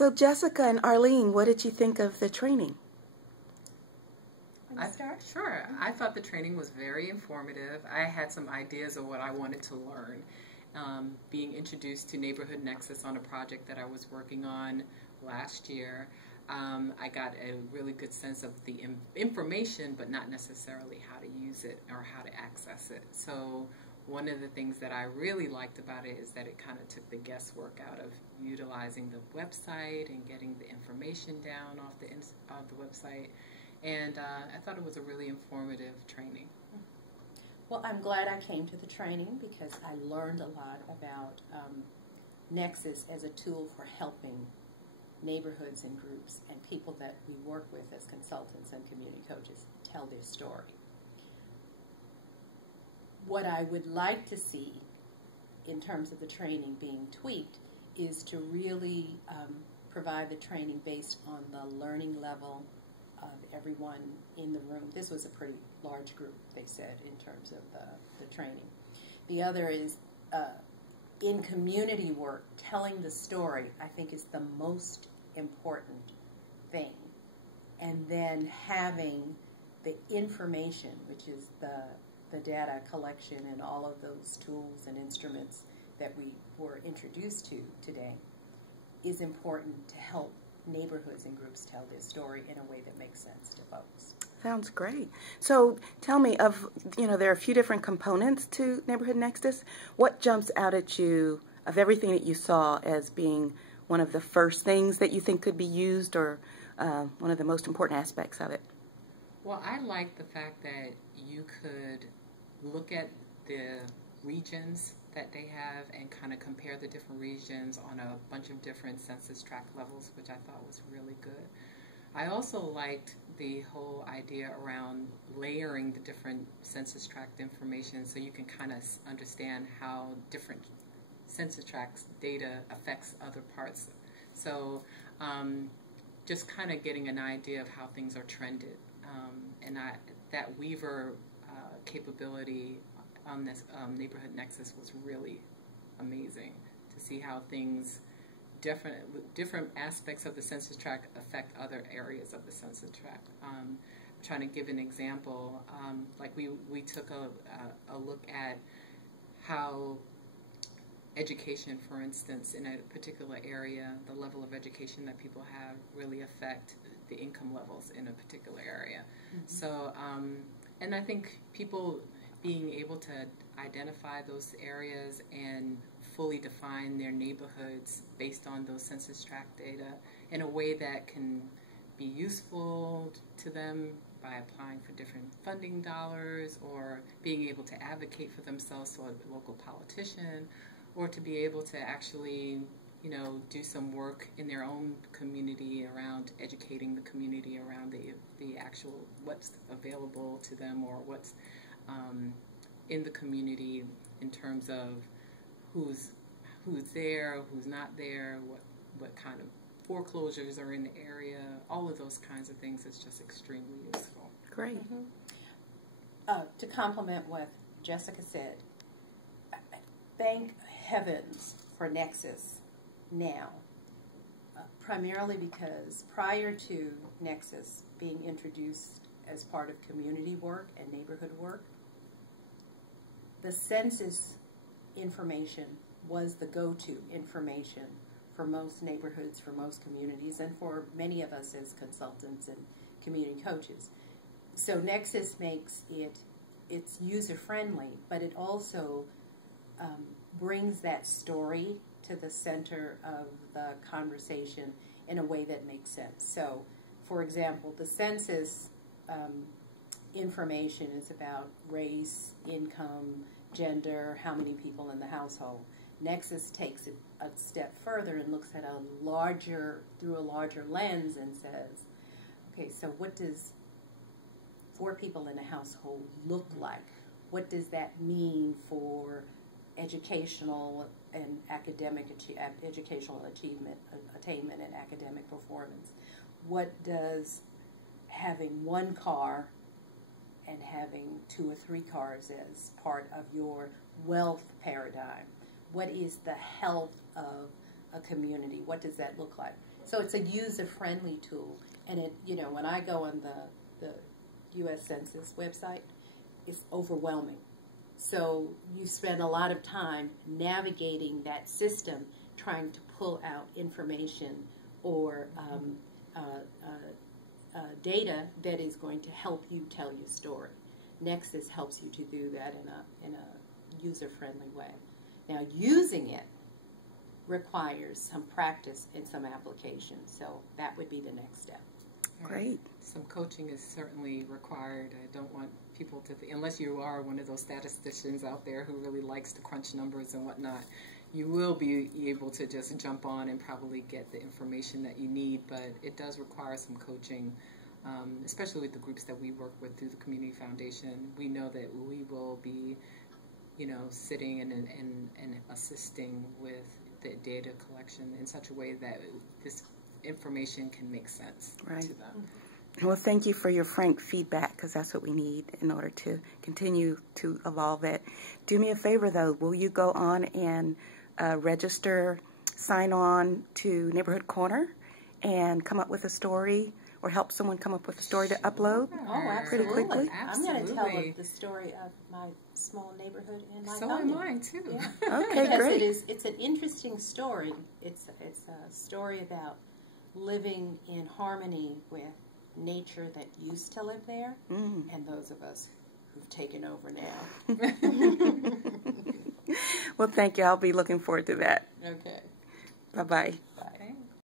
So Jessica and Arlene, what did you think of the training? Sure. I thought the training was very informative. I had some ideas of what I wanted to learn. Being introduced to Neighborhood Nexus on a project that I was working on last year, I got a really good sense of the information, but not necessarily how to use it or how to access it. So one of the things that I really liked about it is that it kind of took the guesswork out of utilizing the website and getting the information down off the website. And I thought it was a really informative training. Well, I'm glad I came to the training because I learned a lot about Nexus as a tool for helping neighborhoods and groups and people that we work with as consultants and community coaches tell their story. What I would like to see in terms of the training being tweaked is to really provide the training based on the learning level of everyone in the room. This was a pretty large group, they said, in terms of the training. The other is in community work, telling the story, I think, is the most important thing. And then having the information, which is the data collection and all of those tools and instruments that we were introduced to today, is important to help neighborhoods and groups tell their story in a way that makes sense to folks. Sounds great. So tell me, there are a few different components to Neighborhood Nexus. What jumps out at you of everything that you saw as being one of the first things that you think could be used, or one of the most important aspects of it? Well, I like the fact that you could look at the regions that they have and kind of compare the different regions on a bunch of different census tract levels, which I thought was really good. I also liked the whole idea around layering the different census tract information so you can kind of understand how different census tracts data affects other parts. So just kind of getting an idea of how things are trended. And that Weaver capability on this Neighborhood Nexus was really amazing to see how things, different aspects of the census tract affect other areas of the census tract. I'm trying to give an example, like we took a look at how education, for instance, in a particular area, the level of education that people have really affect the income levels in a particular area. Mm-hmm. So, and I think people being able to identify those areas and fully define their neighborhoods based on those census tract data in a way that can be useful to them by applying for different funding dollars, or being able to advocate for themselves to a local politician, or to be able to actually, do some work in their own community around educating the community around the actual what's available to them, or what's in the community in terms of who's there, who's not there, what kind of foreclosures are in the area. All of those kinds of things is just extremely useful. Great. Mm-hmm. To complement what Jessica said, thank heavens for Nexus now, primarily because prior to Nexus being introduced as part of community work and neighborhood work, the census information was the go-to information for most neighborhoods, for most communities, and for many of us as consultants and community coaches. So Nexus makes it's user-friendly, but it also brings that story to the center of the conversation in a way that makes sense. So, for example, the census information is about race, income, gender, how many people in the household. Nexus takes it a step further and looks at through a larger lens and says, okay, so what does 4 people in a household look like? What does that mean for educational and educational attainment and academic performance? What does having 1 car and having 2 or 3 cars as part of your wealth paradigm? What is the health of a community? What does that look like? So it's a user-friendly tool, and it, you know, when I go on the U.S. Census website, it's overwhelming. So you spend a lot of time navigating that system, trying to pull out information or data that is going to help you tell your story. Nexus helps you to do that in a user-friendly way. Now, using it requires some practice and some application, so that would be the next step. Great. Some coaching is certainly required. I don't want people to think, unless you are one of those statisticians out there who really likes to crunch numbers and whatnot, you will be able to just jump on and probably get the information that you need, but it does require some coaching, especially with the groups that we work with through the Community Foundation. We know that we will be, you know, sitting and assisting with the data collection in such a way that this information can make sense Right. to them. Well, thank you for your frank feedback, because that's what we need in order to continue to evolve it. Do me a favor, though. Will you go on and register, sign on to Neighborhood Corner, and come up with a story, or help someone come up with a story to upload? Oh, Pretty absolutely. quickly? I'm going to tell Absolutely. the story of my small neighborhood in my So am I, too. Yeah. Okay, Because great. it's an interesting story. It's a story about living in harmony with nature that used to live there, and those of us who've taken over now. Well, thank you. I'll be looking forward to that. Okay. Bye-bye. Bye.